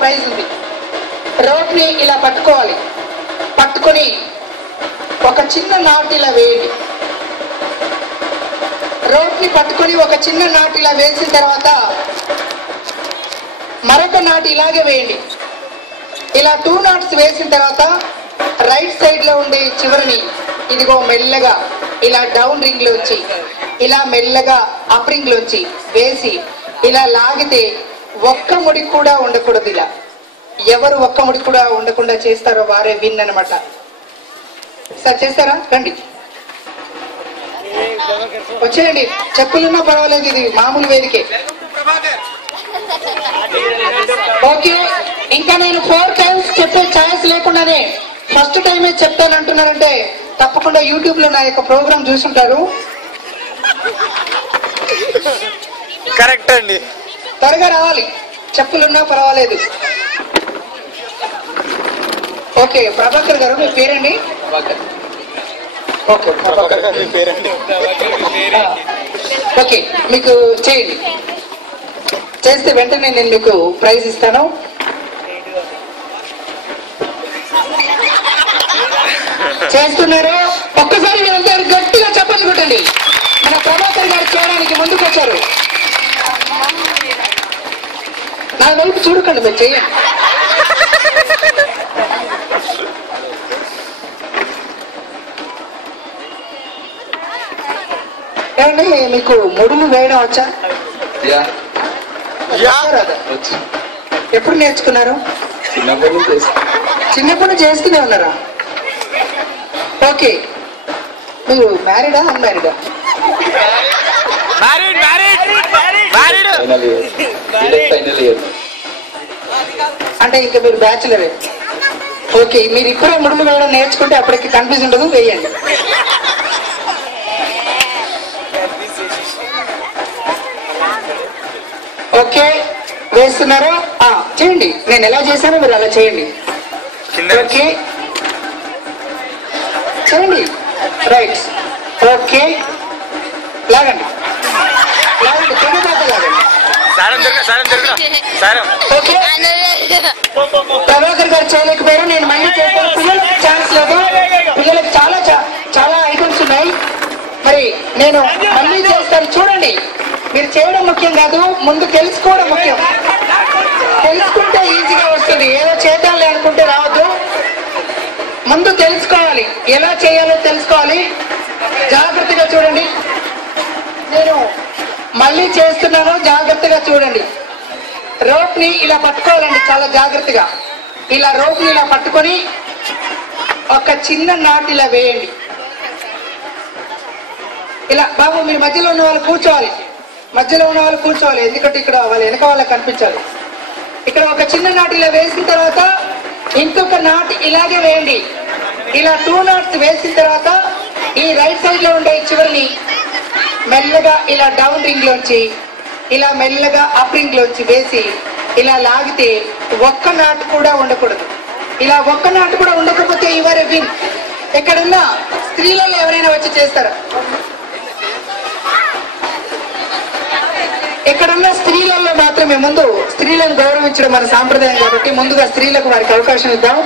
Praise ఉంది. Rope ని ఇలా పట్టుకోవాలి. పట్టుకొని ఒక చిన్న నాటు ఇలా వేయండి. రోప్ ని పట్టుకొని ఒక చిన్న నాటు ఇలా వేసిన తర్వాత మరొక నాటు ఇలాగే వేయండి. ఇలా 2 knots వేసిన తర్వాత రైట్ సైడ్ లో ఉండే చివరిని ఇదిగో మెల్లగా ఇలా డౌన్ రింగ్ లోంచి ఇలా మెల్లగా అప్ రింగ్ లోంచి వేసి ఇలా లాగితే ఒక్క ముడి కూడా ఉండకూడదు. ఇలా ఎవరు ఒక్క ముడి కూడా ఉండకుండా చేస్తారో వారే విన్ అనమాట. సార్ చేస్తారా? రండి, వచ్చేయండి. చెప్పులున్నా పర్వాలేదు, ఇది మామూలు వేదికే. ఓకే, ఇంకా నేను 4 times చెప్పే ఛాన్స్ లేకుండానే ఫస్ట్ టైమే చెప్తాను అంటున్నారంటే తప్పకుండా యూట్యూబ్ లో నా యొక్క ప్రోగ్రామ్ చూసుంటారు. కరెక్ట్ అండి. త్వరగా రావాలి, చెప్పులున్నా పర్వాలేదు. ఓకే, ప్రభాకర్ గారు మీ పేరండి? ఓకే, ప్రభాకర్ గారు మీ పేరండి. ఓకే, మీకు చేయండి. చేస్తే వెంటనే నేను మీకు ప్రైజ్ ఇస్తాను. చేస్తున్నారు. ఒక్కసారి మీరందరూ గట్టిగా చప్పట్లు కొట్టండి. మన ప్రభాకర్ గారు చేయడానికి ముందుకు వచ్చారు. నా వైపు చూడకండి, మీరు చేయండి. ఏమండి, మీకు ముడులు వేయడం వచ్చా? ఎప్పుడు నేర్చుకున్నారు? చిన్నప్పటి నుంచి చేస్తూనే ఉన్నారా? ఓకే, మీరు మ్యారీడా అన్మ్యారీడా? అంటే ఇంకా మీరు బ్యాచులరే. ఓకే, మీరు ఇప్పుడే ముడులు వేయడం నేర్చుకుంటే అప్పటికి కన్ఫ్యూజ్ ఉండదు, వేయండి. ఓకే, వేస్తున్నారు. చేయండి, నేను ఎలా చేశానో మీరు అలా చేయండి. ఓకే, చేయండి. రైట్. ఓకే, లాగండి లాగండి, తెగదాకా లాగండి. ఓకే, ప్రభాకర్ గారు చేయలేకపోయారు, నేను మళ్ళీ చేస్తాను. పిల్లలకి ఛాన్స్ లేదు, పిల్లలకి చాలా చాలా ఐటమ్స్ ఉన్నాయి. మరి నేను మళ్ళీ చేస్తాను. చూడండి, మీరు చేయడం ముఖ్యం కాదు, ముందు తెలుసుకోవడం ముఖ్యం. తెలుసుకుంటే ఈజీగా వస్తుంది. ఏదో చేద్దాంలే అనుకుంటే రావద్దు, ముందు తెలుసుకోవాలి. ఎలా చేయాలో తెలుసుకోవాలి. జాగ్రత్తగా చూడండి, నేను మళ్ళీ చేస్తున్నాను, జాగ్రత్తగా చూడండి. రోప్ ని ఇలా పట్టుకోవాలండి, చాలా జాగ్రత్తగా. ఇలా రోప్ ని ఇలా పట్టుకొని ఒక చిన్న నాటు ఇలా వేయండి. ఇలా బాబు, మీరు మధ్యలో ఉన్న వాళ్ళు కూర్చోవాలి, మధ్యలో ఉన్న వాళ్ళు కూర్చోవాలి, ఎందుకంటే ఇక్కడ వాళ్ళ వెనక వాళ్ళకి కనిపించాలి. ఇక్కడ ఒక చిన్న నాటు ఇలా వేసిన తర్వాత ఇంకొక నాటు ఇలాగే వేయండి. ఇలా 2 knots వేసిన తర్వాత ఈ రైట్ సైడ్ లో ఉండే చివరిని మెల్లగా ఇలా డౌన్ రింగ్ లోంచి ఇలా మెల్లగా అప్ రింగ్ లోంచి వేసి ఇలా లాగితే ఒక్క నాటు కూడా ఉండకూడదు. ఇలా ఒక్క నాటు కూడా ఉండకపోతే యువర్ విన్. ఎక్కడున్నా స్త్రీలలో ఎవరైనా వచ్చి చేస్తారా? ఎక్కడున్న స్త్రీలలో మాత్రమే. ముందు స్త్రీలను గౌరవించడం మన సాంప్రదాయం కాబట్టి ముందుగా స్త్రీలకు వారికి అవకాశం ఇద్దాం.